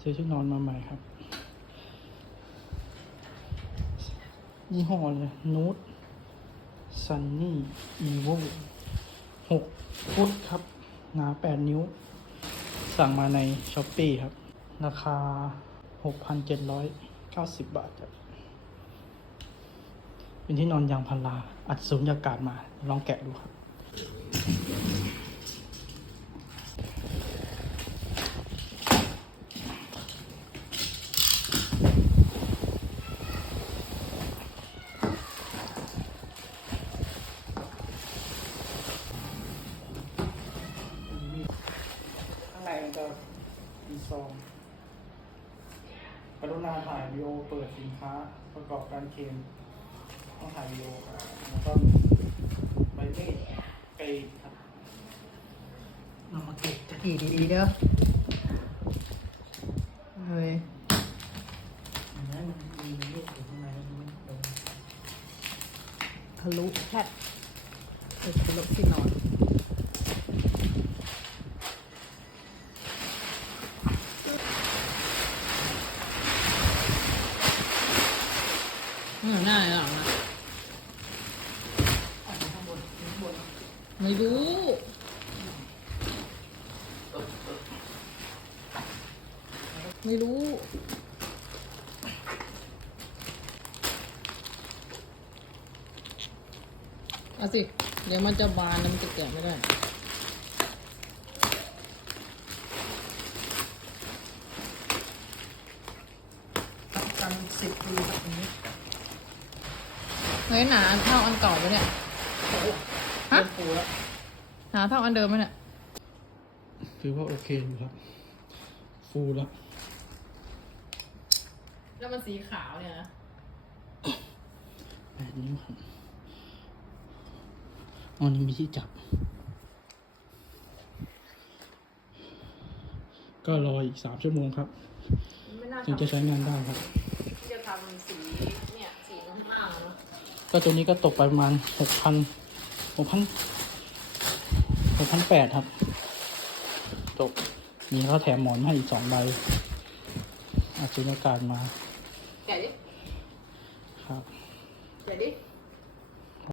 ซื้อชุดนอนมาใหม่ครับ ยี่ห้อเลยนูตซันนี่อีโวหกฟุตครับ หนาแปดนิ้ว สั่งมาในช้อปปีครับ ราคาหกพันเจ็ดร้อยเก้าสิบบาทครับ เป็นที่นอนยางพาราอัดสูญญากาศมา ลองแกะดูครับ ข้างในมันจะ มีซองกรุณาถ่ายวีดีโอเปิดสินค้าประกอบการเคลมต้องถ่ายวีดีโอครับแล้วก็มีใบเมฆไกลครับเรามาเก็บจะขี่ดีๆเด้อเฮ้ยเห็นไหมมันมีใบเมฆอยู่ข้างในมันไม่ตรงทะลุแพทเออทะลุที่นอน อืมหน้าหลังนะอะข้างบนข้าไม่รู้ไม่รู้ เอาสิ เดี๋ยวมันจะบานแล้วมันจะแกะไม่ได้รับประกันสิบปีครับนี้ เฮ้ยหนาเท่าอันเก่าไหมเนี่ยโอ้โหฮะเริ่มฟูแล้วหนาเท่าอันเดิมไหมเนี่ย ถือว่าโอเคอยู่ครับ ฟูแล้วแล้วมันสีขาวเนี่ยนะแปดนิ้วครับอ๋อนี่มีที่จับ ก็รออีกสามชั่วโมงครับ ไม่น่าถึงจะใช้งานได้ครับ จะทำสีเนี่ย สีข้างล่างเนาะ ก็ตัวนี้ก็ตกไปประมาณหกพันหกพันหกพันแปดครับ ตกมีเขาแถมหมอนให้อีกสองใบอาสุญญากาศมาแกะดิครับ